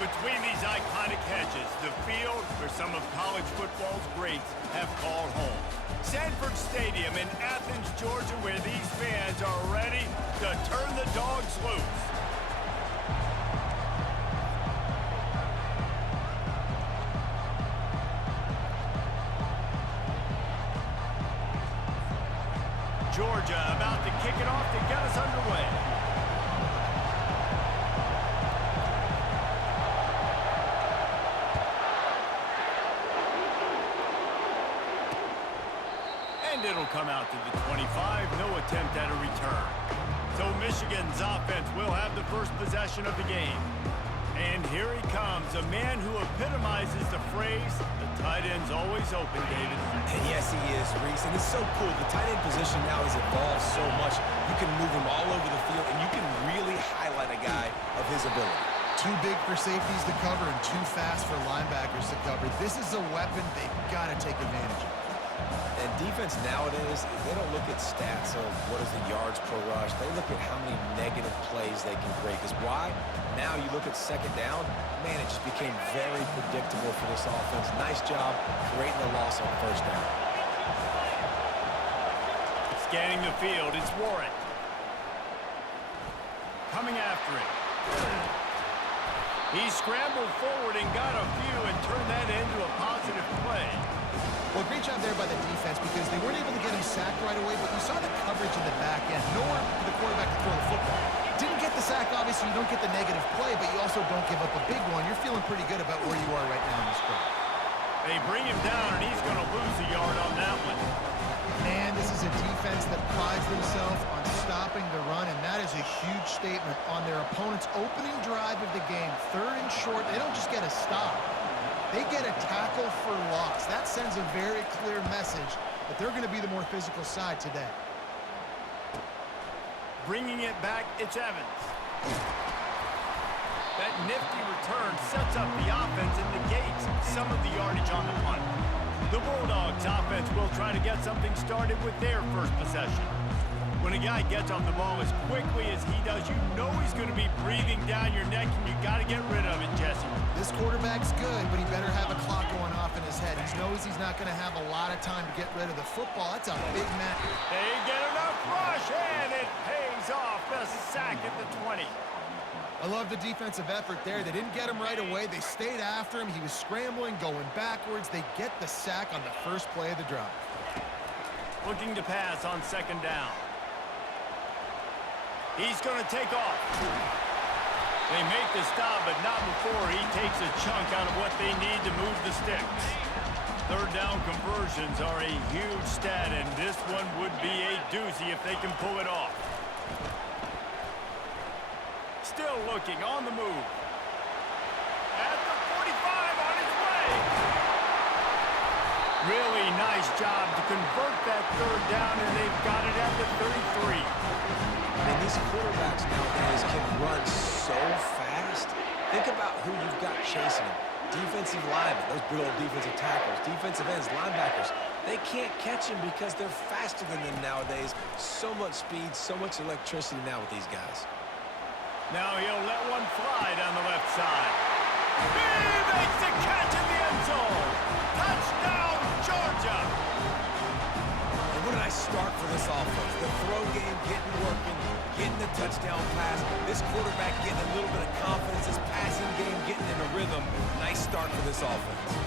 Between these iconic hedges, the field where some of college football's greats have called home. Sanford Stadium in Athens, Georgia, where these fans are ready to turn the dogs loose. Georgia about to kick it off to get us underway. And it'll come out to the 25, no attempt at a return. So Michigan's offense will have the first possession of the game. And here he comes, a man who epitomizes the phrase, the tight end's always open, David. And yes, he is, Reese, and it's so cool. The tight end position now has evolved so much. You can move him all over the field, and you can really highlight a guy of his ability. Too big for safeties to cover and too fast for linebackers to cover. This is a weapon they've got to take advantage of. And defense nowadays, they don't look at stats of what is the yards per rush. They look at how many negative plays they can create. Because why? Now you look at second down, man, it just became very predictable for this offense. Nice job creating a loss on first down. Scanning the field, it's Warren. Coming after it. He scrambled forward and got a few and turned that into a positive play. Well, great job there by the defense because they weren't able to get him sacked right away, but you saw the coverage in the back end. Nowhere for the quarterback to throw the football. Didn't get the sack, obviously. You don't get the negative play, but you also don't give up a big one. You're feeling pretty good about where you are right now in this drive. They bring him down, and he's going to lose a yard on that one. And this is a defense that prides themselves on stopping the run, and that is a huge statement on their opponent's opening drive of the game. Third and short, they don't just get a stop. They get a tackle for loss. That sends a very clear message that they're going to be the more physical side today. Bringing it back, it's Evans. That nifty return sets up the offense and negates some of the yardage on the punt. The Bulldogs offense will try to get something started with their first possession. When a guy gets off the ball as quickly as he does, you know he's going to be breathing down your neck, and you got to get rid of it, Jesse. This quarterback's good, but he better have a clock going off in his head. He knows he's not going to have a lot of time to get rid of the football. That's a big man. They get enough rush, and it pays off. The sack at the 20. I love the defensive effort there. They didn't get him right away. They stayed after him. He was scrambling, going backwards. They get the sack on the first play of the drive. Looking to pass on second down. He's going to take off. They make the stop, but not before he takes a chunk out of what they need to move the sticks. Third down conversions are a huge stat, and this one would be a doozy if they can pull it off. Still looking on the move. At the 45 on his way. Really nice job to convert that third down, and they've got it at the 33. And these quarterbacks nowadays can run so fast. Think about who you've got chasing them. Defensive linemen, those big old defensive tackles, defensive ends, linebackers. They can't catch them because they're faster than them nowadays. So much speed, so much electricity now with these guys. Now he'll let one fly down the left side. He makes the catch in the end zone. Touchdown, Georgia. And what a nice start for this offense. The throw game getting working, getting the touchdown pass. This quarterback getting a little bit of confidence. This passing game getting in a rhythm. Nice start for this offense.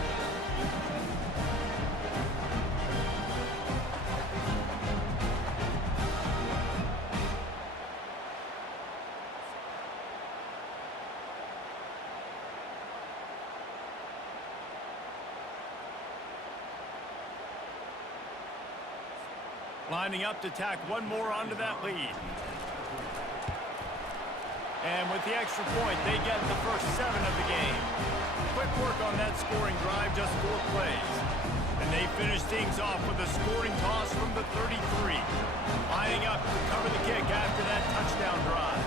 Lining up to tack one more onto that lead. And with the extra point, they get the first 7 of the game. Quick work on that scoring drive, just 4 plays. And they finish things off with a scoring toss from the 33. Lining up to cover the kick after that touchdown drive.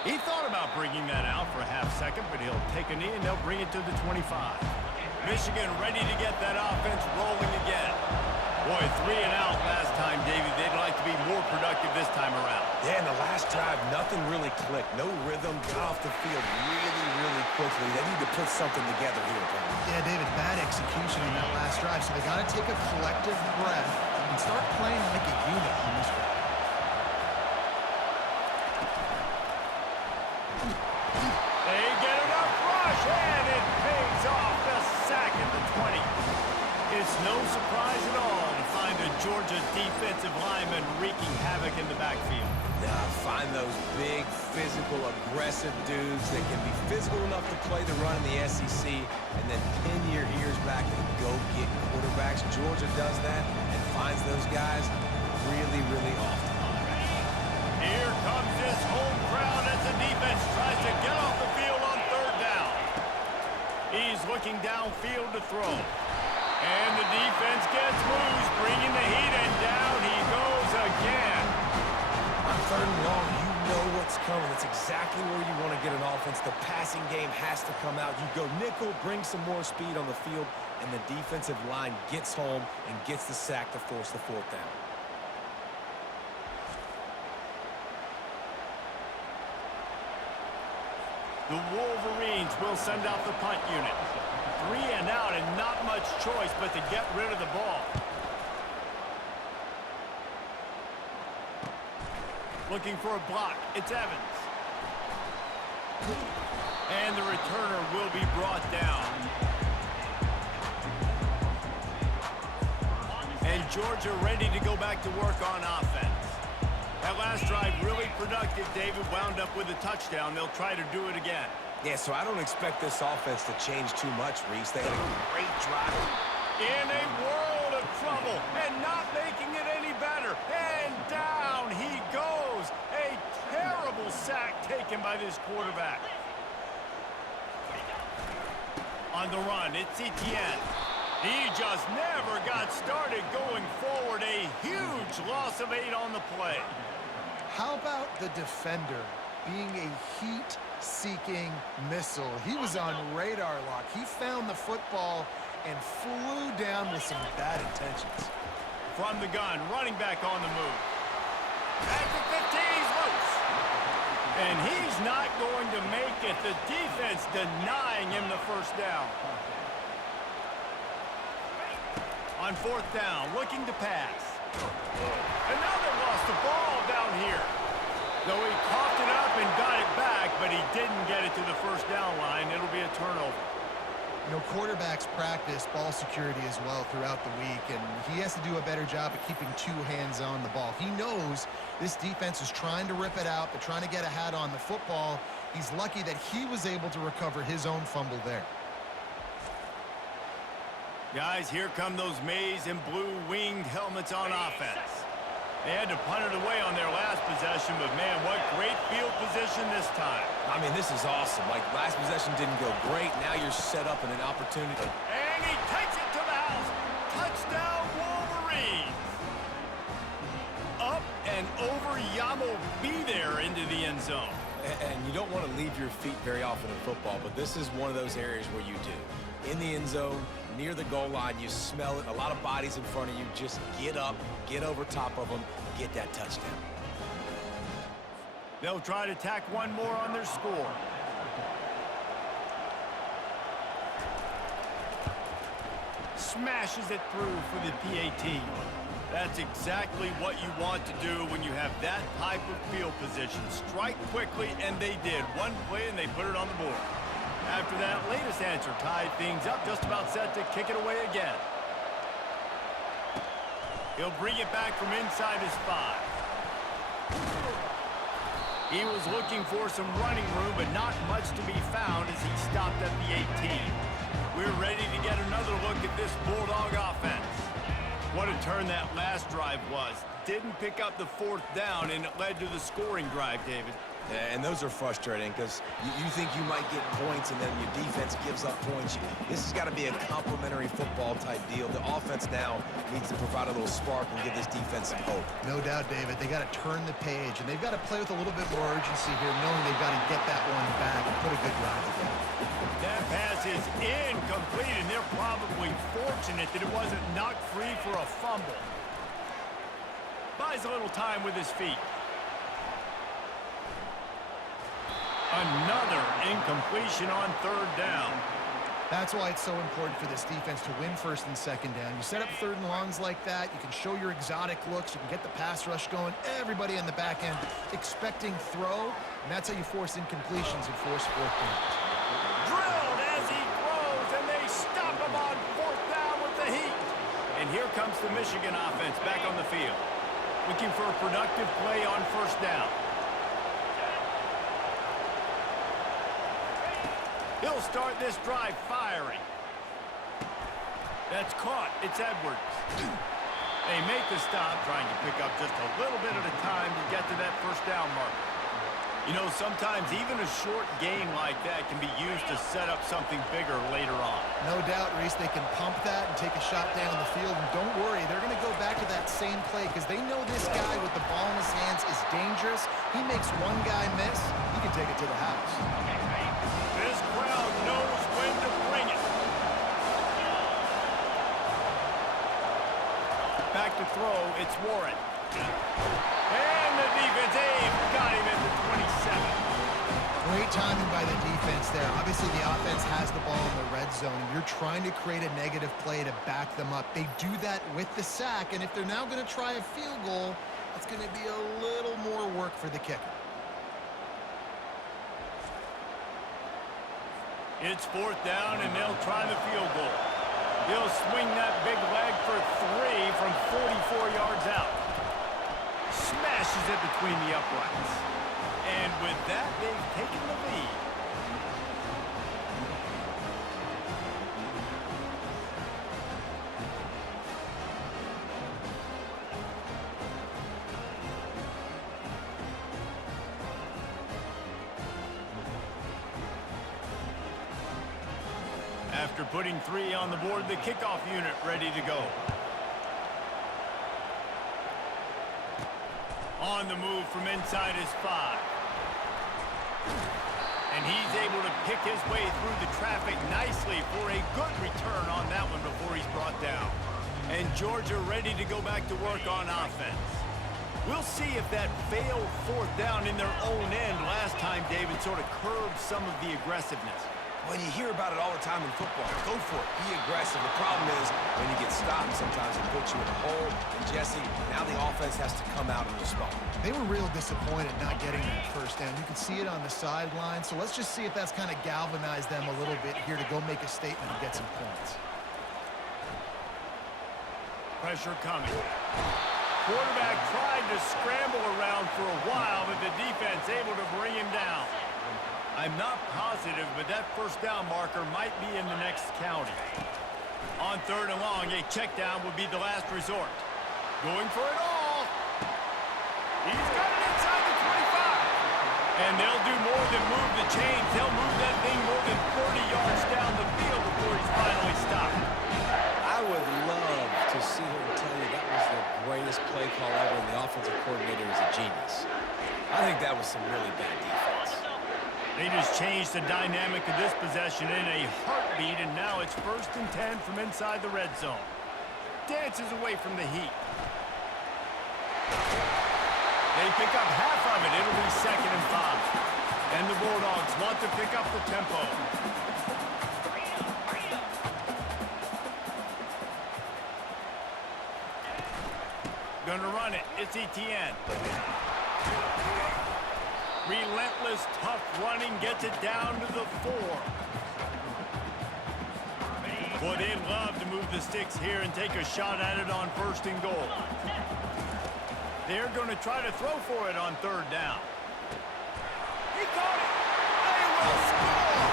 He thought about bringing that out for a half second, but he'll take a knee and they'll bring it to the 25. Michigan ready to get that offense rolling again. Boy, 3 and out last time, Davey. They'd like to to be more productive this time around. Yeah, in the last drive, nothing really clicked. No rhythm, got off the field really quickly. They need to put something together here, Brian. Yeah, David, bad execution in that last drive, so they got to take a collective breath and start playing like a unit on this one. They get enough rush, and it pays off the sack at the 20. It's no surprise at all to find the Georgia defensive lineman wreaking havoc in the backfield. Now, find those big, physical, aggressive dudes that can be physical enough to play the run in the SEC and then pin your ears back and go get quarterbacks. Georgia does that and finds those guys really often. Here comes this home crowd as the defense tries to get off the field on third down. He's looking downfield to throw. And the defense gets loose, bringing the heat, and down he goes again. On third and long, you know what's coming. That's exactly where you want to get an offense. The passing game has to come out. You go nickel, bring some more speed on the field, and the defensive line gets home and gets the sack to force the fourth down. The Wolverines will send out the punt unit. 3 and out and not much choice but to get rid of the ball. Looking for a block. It's Evans. And the returner will be brought down. And Georgia ready to go back to work on offense. That last drive really productive. David wound up with a touchdown. They'll try to do it again. Yeah, so I don't expect this offense to change too much, Reese. They had a great drive. In a world of trouble and not making it any better. And down he goes. A terrible sack taken by this quarterback. On the run, it's Etienne. He just never got started going forward. A huge loss of 8 on the play. How about the defender being a heat-seeking missile? He was on radar lock. He found the football and flew down with some bad intentions. From the gun, running back on the move. At the 15, he's loose. And he's not going to make it. The defense denying him the first down. On fourth down, looking to pass. And now they lost the ball down here. Though he coughed it up and got it back, but he didn't get it to the first down line. It'll be a turnover. You know, quarterbacks practice ball security as well throughout the week, and he has to do a better job of keeping 2 hands on the ball. He knows this defense is trying to rip it out. They're trying to get a hat on the football. He's lucky that he was able to recover his own fumble there. Guys, here come those maize and blue winged helmets on offense. They had to punt it away on their last possession, but man, what great field position this time. I mean, this is awesome. Like, last possession didn't go great. Now you're set up in an opportunity. And he takes it to the house. Touchdown, Wolverines. Up and over, Yamo be there into the end zone. And you don't want to leave your feet very often in football, but this is one of those areas where you do. In the end zone, near the goal line, you smell it. A lot of bodies in front of you. Just get up, get over top of them, get that touchdown. They'll try to tack one more on their score. Smashes it through for the PAT. That's exactly what you want to do when you have that type of field position. Strike quickly, and they did. One play, and they put it on the board. After that latest answer tied things up, just about set to kick it away again. He'll bring it back from inside his 5. He was looking for some running room, but not much to be found as he stopped at the 18. We're ready to get another look at this Bulldog offense. What a turn that last drive was. Didn't pick up the 4th down, and it led to the scoring drive, David. And those are frustrating because you think you might get points and then your defense gives up points. This has got to be a complementary football type deal. The offense now needs to provide a little spark and give this defense some hope. No doubt, David. They got to turn the page, and they've got to play with a little bit more urgency here, knowing they've got to get that one back and put a good drive together. That pass is incomplete, and they're probably fortunate that it wasn't knocked free for a fumble. Buys a little time with his feet. Another incompletion on third down. That's why it's so important for this defense to win first and second down. You set up third and longs like that, you can show your exotic looks, you can get the pass rush going, everybody in the back end expecting throw, and that's how you force incompletions and force fourth downs. Drilled as he throws, and they stop him on fourth down with the heat. And here comes the Michigan offense back on the field, looking for a productive play on first down. He'll start this drive firing. That's caught. It's Edwards. They make the stop, trying to pick up just a little bit at a time to get to that first down marker. You know, sometimes even a short gain like that can be used to set up something bigger later on. No doubt, Reese, they can pump that and take a shot down the field. And don't worry, they're going to go back to that same play because they know this guy with the ball in his hands is dangerous. He makes one guy miss, he can take it to the house. This crowd knows when to bring it. Back to throw, it's Warren. And the defense got him at the 27. Great timing by the defense there. Obviously, the offense has the ball in the red zone, and you're trying to create a negative play to back them up. They do that with the sack, and if they're now going to try a field goal, that's going to be a little more work for the kicker. It's fourth down, and they'll try the field goal. He'll swing that big leg for 3 from 44 yards out. Smashes it between the uprights. And with that, they've taken the lead. After putting 3 on the board, the kickoff unit ready to go. On the move from inside his 5. And he's able to pick his way through the traffic nicely for a good return on that one before he's brought down. And Georgia ready to go back to work on offense. We'll see if that failed fourth down in their own end last time, David, sort of curbed some of the aggressiveness. Well, you hear about it all the time in football. Go for it. Be aggressive. The problem is when you get stopped, sometimes it puts you in a hole. And, Jesse, now the offense has to come out and respond. They were real disappointed not getting that first down. You can see it on the sideline. So let's just see if that's kind of galvanized them a little bit here to go make a statement and get some points. Pressure coming. Quarterback tried to scramble around for a while, but the defense able to bring him down. I'm not positive, but that first down marker might be in the next county. On third and long, a check down would be the last resort. Going for it all. He's got it inside the 25. And they'll do more than move the chains. They'll move that thing more than 40 yards down the field before he's finally stopped. I would love to see him tell you that was the greatest play call ever, and the offensive coordinator is a genius. I think that was some really bad defense. They just changed the dynamic of this possession in a heartbeat, and now it's 1st and 10 from inside the red zone. Dances away from the heat. They pick up half of it. It'll be 2nd and 5. And the Bulldogs want to pick up the tempo. Gonna run it. It's Etienne. Relentless, tough running gets it down to the 4. Boy, they'd love to move the sticks here and take a shot at it on 1st and goal. They're going to try to throw for it on 3rd down. He caught it. They will score.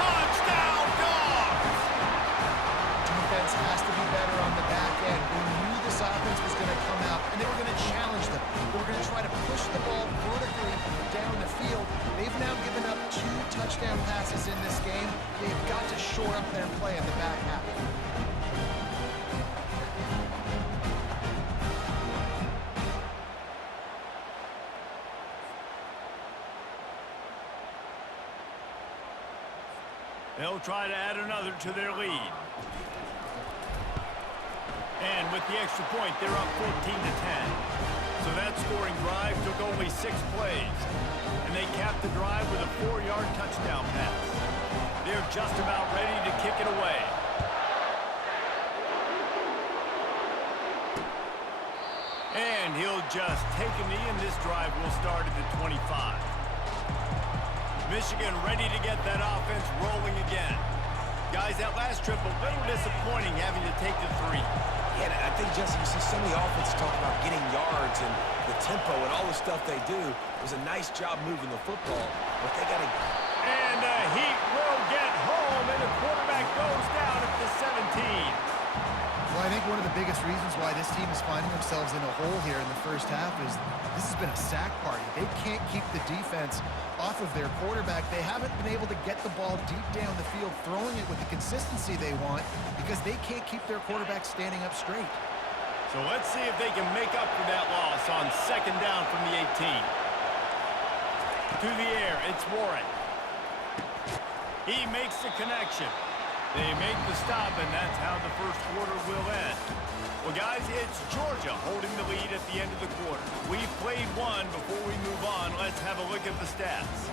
Touchdown, Dogs! Defense has to be better on the back end. They knew this offense was going to come out, and they were going to challenge them. They were going to try to push the ball vertically down the field. They've now given up 2 touchdown passes in this game. They've got to shore up their play in the back half. They'll try to add another to their lead. And with the extra point, they're up 14 to 10. So that scoring drive took only 6 plays, and they capped the drive with a 4-yard touchdown pass. They're just about ready to kick it away. And he'll just take a knee, and this drive will start at the 25. Michigan ready to get that offense rolling again. Guys, that last trip a little disappointing having to take the 3. Yeah, I think, Jesse, you see so many offenses talk about getting yards and the tempo and all the stuff they do. It was a nice job moving the football, but they got to... And he will get home, and the quarterback goes down at the 17. Well, I think one of the biggest reasons why this team is finding themselves in a hole here in the first half is this has been a sack party. They can't keep the defense off of their quarterback. They haven't been able to get the ball deep down the field, throwing it with the consistency they want because they can't keep their quarterback standing up straight. So let's see if they can make up for that loss on 2nd down from the 18. To the air, it's Warren. He makes the connection. They make the stop, and that's how the first quarter will end. Well, guys, it's Georgia holding the lead at the end of the quarter. We've played one. Before we move on, let's have a look at the stats.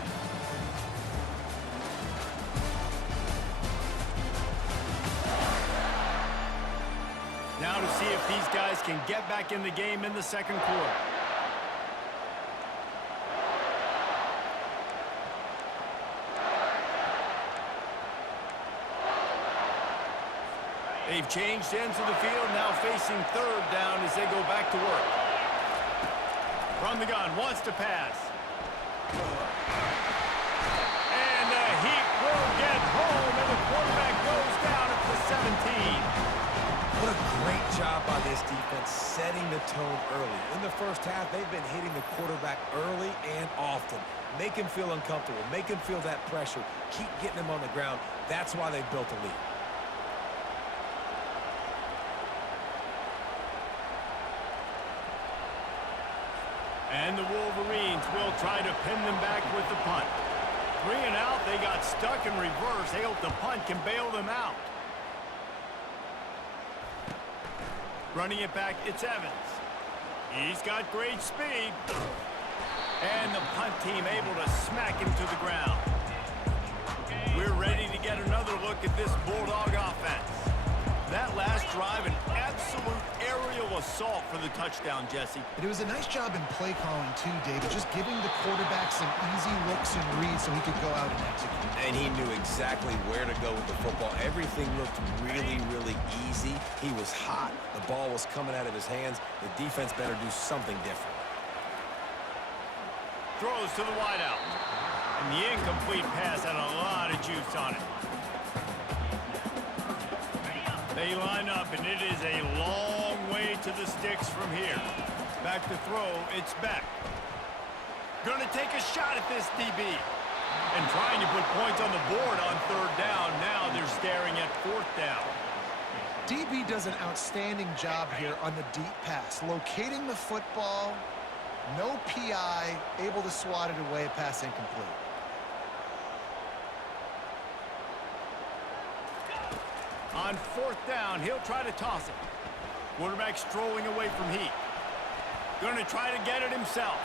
Now to see if these guys can get back in the game in the second quarter. They've changed ends of the field, now facing 3rd down as they go back to work. From the gun, wants to pass. And he will get home, and the quarterback goes down at the 17. What a great job by this defense setting the tone early. In the first half, they've been hitting the quarterback early and often. Make him feel uncomfortable. Make him feel that pressure. Keep getting him on the ground. That's why they've built a lead. And the Wolverines will try to pin them back with the punt. 3 and out, they got stuck in reverse. They hope the punt can bail them out. Running it back, it's Evans. He's got great speed. And the punt team able to smack him to the ground. We're ready to get another look at this Bulldog offense. That last drive, an absolute aerial assault for the touchdown, Jesse. But it was a nice job in play calling too, David, just giving the quarterback some easy looks and reads so he could go out and execute. And he knew exactly where to go with the football. Everything looked really, really easy. He was hot. The ball was coming out of his hands. The defense better do something different. Throws to the wideout. And the incomplete pass had a lot of juice on it. They line up, and it is a long way to the sticks from here. Back to throw, it's Beck. Gonna take a shot at this DB. And trying to put points on the board on 3rd down. Now they're staring at 4th down. DB does an outstanding job here on the deep pass, locating the football, no PI, able to swat it away, pass incomplete. On 4th down, he'll try to toss it. Quarterback strolling away from Heath. Gonna try to get it himself.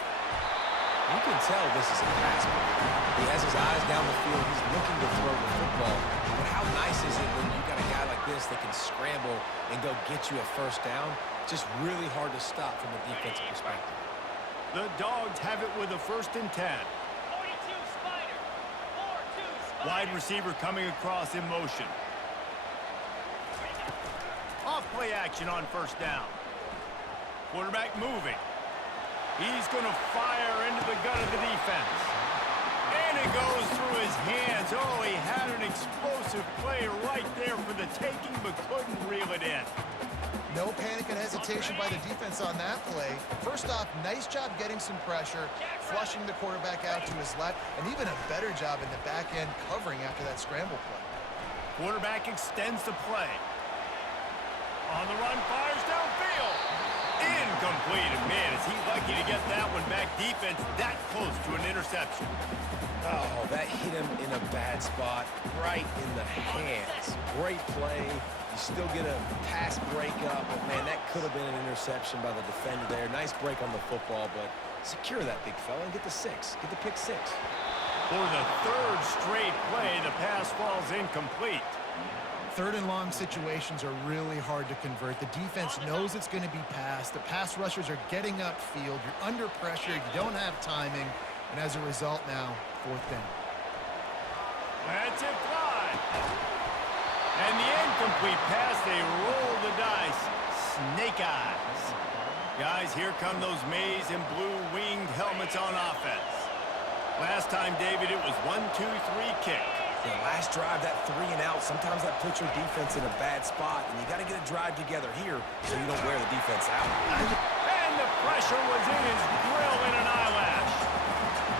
You can tell this is a pass play. He has his eyes down the field. He's looking to throw the football. But how nice is it when you got a guy like this that can scramble and go get you a 1st down? Just really hard to stop from a defensive perspective. The Dogs have it with a 1st and 10. 42 Spider. 4-2 Spider. Wide receiver coming across in motion. Off play action on 1st down. Quarterback moving. He's going to fire into the gut of the defense. And it goes through his hands. Oh, he had an explosive play right there for the taking, but couldn't reel it in. No panic and hesitation by the defense on that play. First off, nice job getting some pressure, flushing the quarterback out to his left, and even a better job in the back end covering after that scramble play. Quarterback extends the play. On the run, fires downfield. Incomplete. And man, is he lucky to get that one back. Defense that close to an interception. Oh, that hit him in a bad spot, right in the hands. Great play. You still get a pass breakup, but, man, that could have been an interception by the defender there. Nice break on the football, but secure that big fella and get the 6. Get the pick 6. For the third straight play, the pass falls incomplete. Third and long situations are really hard to convert. The defense knows it's going to be passed. The pass rushers are getting upfield. You're under pressure. You don't have timing. And as a result now, 4th down. That's it, fly. And the incomplete pass, they roll the dice. Snake eyes. Guys, here come those maize and blue winged helmets on offense. Last time, David, it was 1-2-3 kick. Yeah, last drive, that 3 and out, sometimes that puts your defense in a bad spot, and you got to get a drive together here so you don't wear the defense out. And the pressure was in his grill in an eyelash.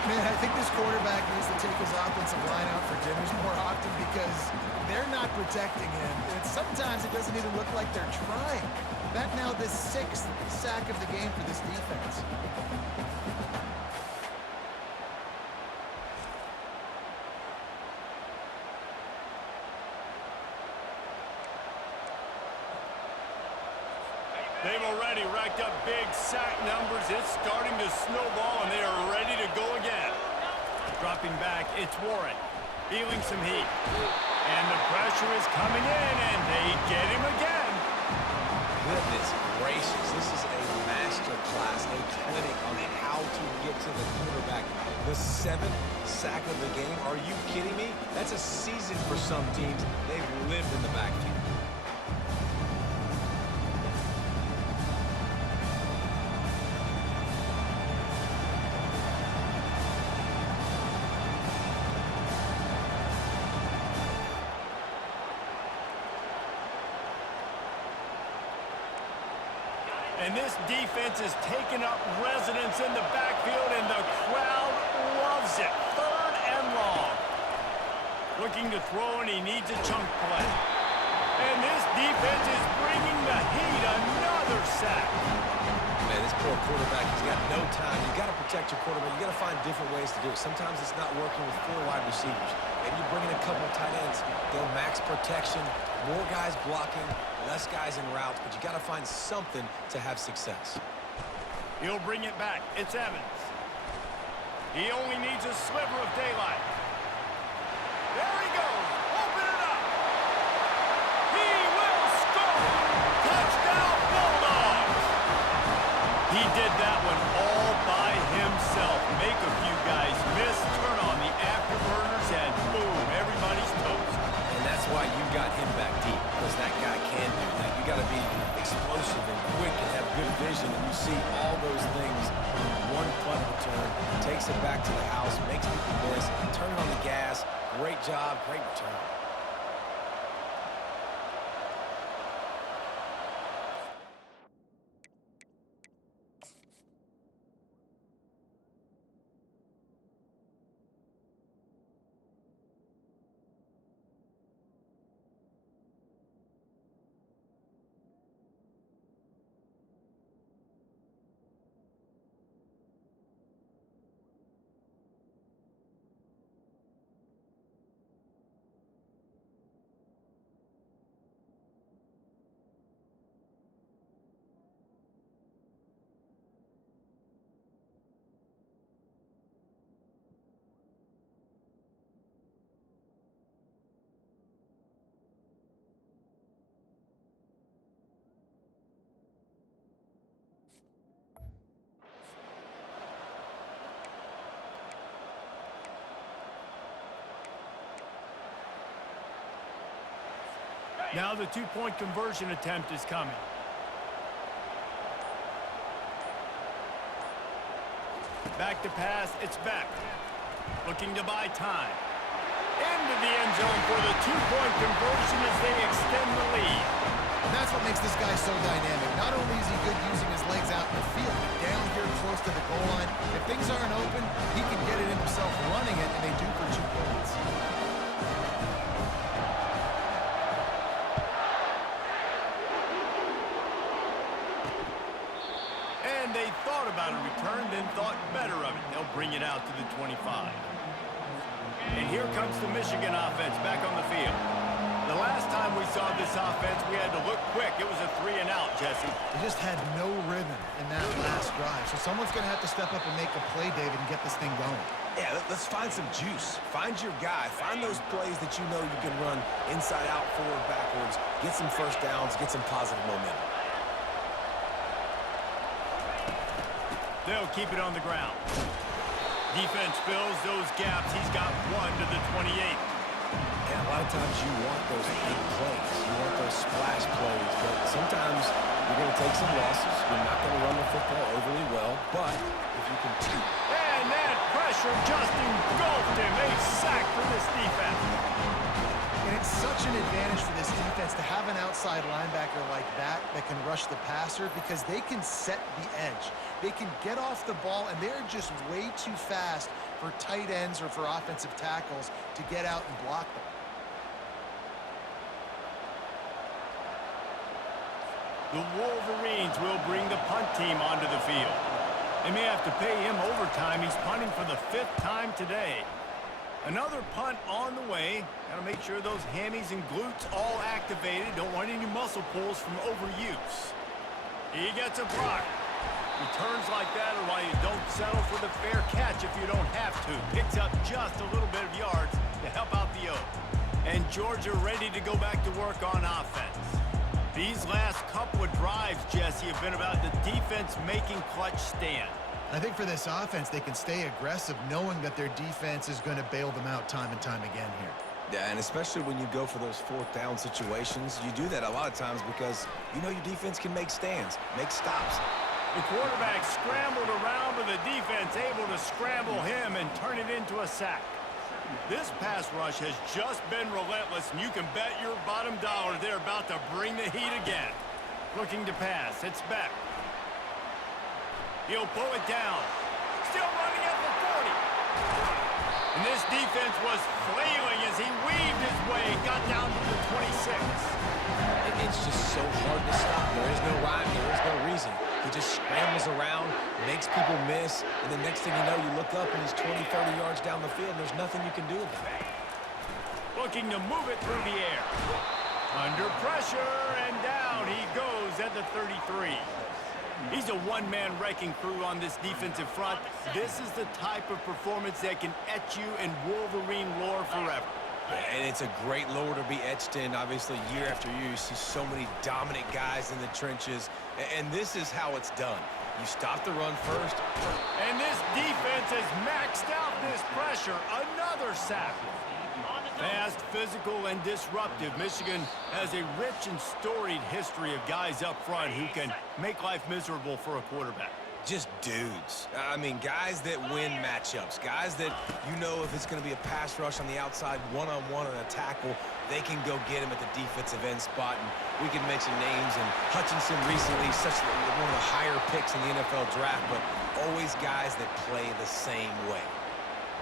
Man, I think this quarterback needs to take his offensive line out for dinners more often because they're not protecting him. And sometimes it doesn't even look like they're trying. That now the 6th sack of the game for this defense. They've already racked up big sack numbers. It's starting to snowball, and they are ready to go again. Dropping back, it's Warren. Feeling some heat. And the pressure is coming in, and they get him again. Goodness gracious, this is a master class, a clinic on how to get to the quarterback. The 7th sack of the game, are you kidding me? That's a season for some teams. They've lived in the backfield. And this defense is taking up residence in the backfield, and the crowd loves it. 3rd and long. Looking to throw, and he needs a chunk play. And this defense is bringing the heat. Another sack. Man, this poor quarterback, he's got no time. You got to protect your quarterback. You got to find different ways to do it. Sometimes it's not working with 4 wide receivers. Maybe you bring in a couple tight ends, go max protection, more guys blocking, less guys in routes, but you got to find something to have success. He'll bring it back. It's Evans. He only needs a sliver of daylight. There he goes. Open it up. He will score. Touchdown, Bulldogs. He did that one all by himself. Make a few guys miss, turn on the afterburners, and boom, everybody's toast. And that's why you got him back deep, because that guy can do that. You got to be explosive and quick and have good vision, and you see all those things in one punt return. Takes it back to the house, makes people miss, turn it on the gas. Great job, great return. Now the two-point conversion attempt is coming. Back to pass, it's Beck. Looking to buy time. Into the end zone for the two-point conversion as they extend the lead. And that's what makes this guy so dynamic. Not only is he good using his legs out in the field, but down here close to the goal line, if things aren't open, he can get it in himself running it, and they do for 2 points. And they thought about a return, then thought better of it. They'll bring it out to the 25. And here comes the Michigan offense back on the field. The last time we saw this offense, we had to look quick. It was a 3-and-out, Jesse. They just had no rhythm in that last drive. So someone's going to have to step up and make a play, David, and get this thing going. Yeah, let's find some juice. Find your guy. Find those plays that you know you can run inside out, forward, backwards. Get some first downs. Get some positive momentum. They'll keep it on the ground. Defense fills those gaps. He's got 1 to the 28. Yeah, a lot of times you want those big plays. You want those splash plays, but sometimes you're going to take some losses. You're not going to run the football overly well, but if you can And that pressure just engulfed him. A sack for this defense. And it's such an advantage for this defense to have an outside linebacker like that can rush the passer because they can set the edge. They can get off the ball, and they're just way too fast for tight ends or for offensive tackles to get out and block them. The Wolverines will bring the punt team onto the field. They may have to pay him overtime. He's punting for the 5th time today. Another punt on the way. Got to make sure those hammies and glutes all activated. Don't want any muscle pulls from overuse. He gets a block. Returns like that are why you don't settle for the fair catch if you don't have to. Picks up just a little bit of yards to help out the O. And Georgia ready to go back to work on offense. These last couple of drives, Jesse, have been about the defense making clutch stand. I think for this offense, they can stay aggressive knowing that their defense is going to bail them out time and time again here. Yeah, and especially when you go for those 4th down situations, you do that a lot of times because you know your defense can make stands, make stops. The quarterback scrambled around, but the defense able to scramble him and turn it into a sack. This pass rush has just been relentless, and you can bet your bottom dollar they're about to bring the heat again. Looking to pass. It's Beck. He'll pull it down. Still running at the 40. And this defense was flailing as he weaved his way, got down to the 26. It's just so hard to stop. There is no rhyme. There is no reason. He just scrambles around, makes people miss, and the next thing you know, you look up and he's 20, 30 yards down the field, and there's nothing you can do about it. Looking to move it through the air. Under pressure, and down he goes at the 33. He's a one-man wrecking crew on this defensive front. This is the type of performance that can etch you in Wolverine lore forever. And it's a great lore to be etched in. Obviously, year after year, you see so many dominant guys in the trenches. And this is how it's done. You stop the run first. And this defense has maxed out this pressure. Another sack. Fast, physical, and disruptive. Michigan has a rich and storied history of guys up front who can make life miserable for a quarterback. Just dudes. I mean, guys that win matchups. Guys that you know if it's going to be a pass rush on the outside, one-on-one on a tackle, they can go get him at the defensive end spot. And we can mention names. And Hutchinson recently, one of the higher picks in the NFL draft, but always guys that play the same way.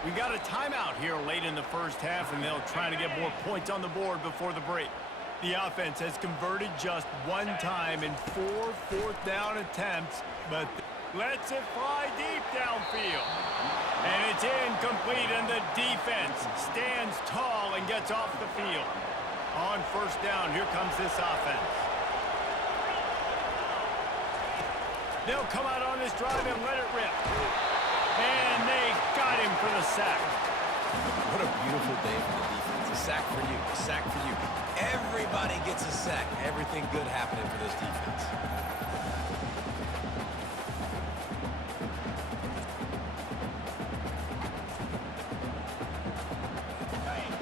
We got a timeout here late in the first half, and they'll try to get more points on the board before the break. The offense has converted just one time in 4 fourth-down attempts, but lets it fly deep downfield. And it's incomplete, and the defense stands tall and gets off the field. On first down, here comes this offense. They'll come out on this drive and let it rip. And they got him for the sack. What a beautiful day for the defense. A sack for you, a sack for you. Everybody gets a sack. Everything good happening for this defense.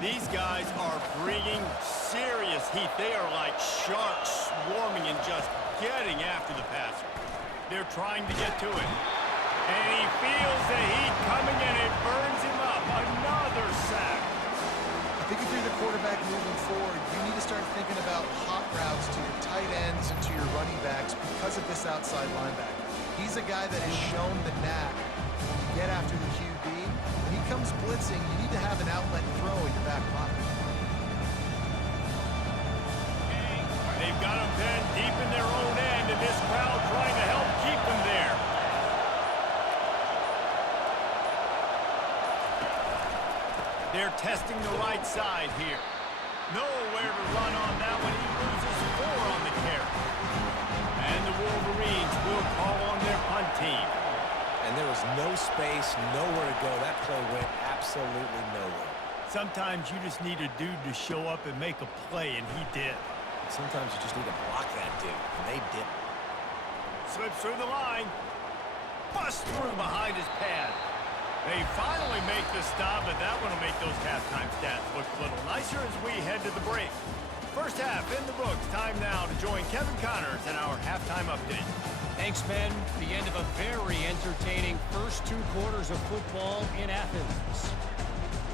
These guys are bringing serious heat. They are like sharks swarming and just getting after the passer. They're trying to get to it. And he feels the heat coming and it burns him up. Another sack. I think if you're the quarterback moving forward, you need to start thinking about hot routes to your tight ends and to your running backs because of this outside linebacker. He's a guy that has shown the knack to get after the QB. When he comes blitzing, you need to have an outlet throw in your back pocket. They've got him pinned deep in their own end, and this crowd trying to help keep them there. They're testing the right side here. Nowhere to run on that one. He loses 4 on the carry. And the Wolverines will call on their punt team. And there was no space, nowhere to go. That play went absolutely nowhere. Sometimes you just need a dude to show up and make a play, and he did. And sometimes you just need to block that dude, and they didn't. Slips through the line. Busts through behind his pad. They finally make the stop, but that one will make those halftime stats look a little nicer as we head to the break. First half in the books. Time now to join Kevin Connors in our halftime update. Thanks, Ben. The end of a very entertaining first 2 quarters of football in Athens.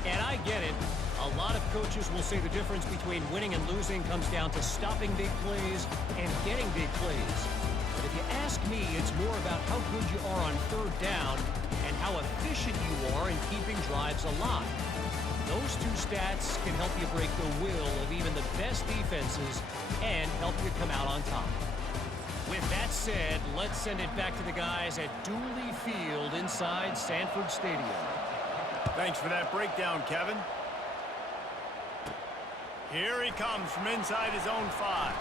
And I get it. A lot of coaches will say the difference between winning and losing comes down to stopping big plays and getting big plays. But if you ask me, it's more about how good you are on 3rd down and how efficient you are in keeping drives alive. Those 2 stats can help you break the will of even the best defenses and help you come out on top. With that said, let's send it back to the guys at Dooley Field inside Sanford Stadium. Thanks for that breakdown, Kevin. Here he comes from inside his own 5.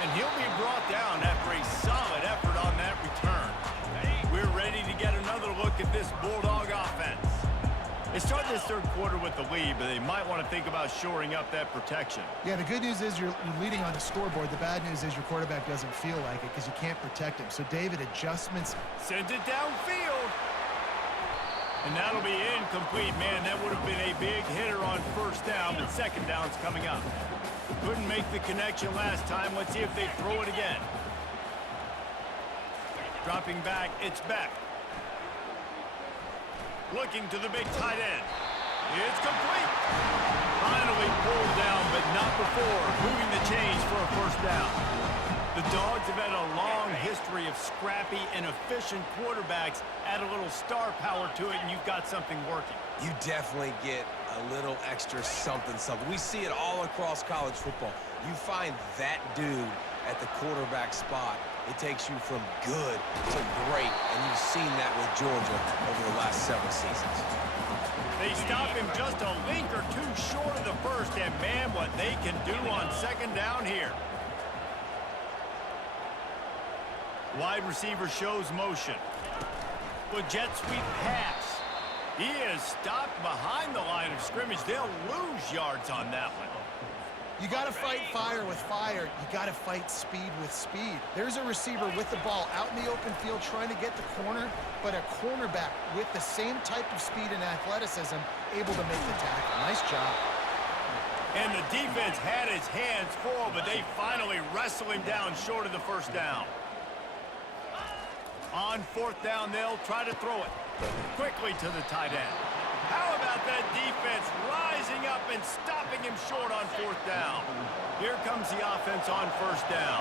And he'll be brought down after a solid effort on that return. We're ready to get another look at this Bulldog offense. They started this 3rd quarter with the lead, but they might want to think about shoring up that protection. Yeah, the good news is you're leading on the scoreboard. The bad news is your quarterback doesn't feel like it because you can't protect him. So, David, adjustments. Sends it downfield. And that'll be incomplete. Man, that would have been a big hitter on 1st down, but 2nd down's coming up. Couldn't make the connection last time. Let's see if they throw it again. Dropping back, it's Beck. Looking to the big tight end. It's complete. Finally pulled down, but not before moving the chains for a 1st down. The Dogs have had a long history of scrappy and efficient quarterbacks. Add a little star power to it, and you've got something working. You definitely get a little extra something. We see it all across college football. You find that dude at the quarterback spot, it takes you from good to great, and you've seen that with Georgia over the last several seasons. They stop him just a link or 2 short of the 1st, and man, what they can do on 2nd down here. Wide receiver shows motion. With jet sweep pass. He is stopped behind the line of scrimmage. They'll lose yards on that one. You got to fight fire with fire. You got to fight speed with speed. There's a receiver with the ball out in the open field trying to get the corner, but a cornerback with the same type of speed and athleticism able to make the tackle. Nice job. And the defense had his hands full, but they finally wrestle him down short of the 1st down. On 4th down, they'll try to throw it quickly to the tight end. How about that defense rising up and stopping him short on 4th down? Here comes the offense on 1st down.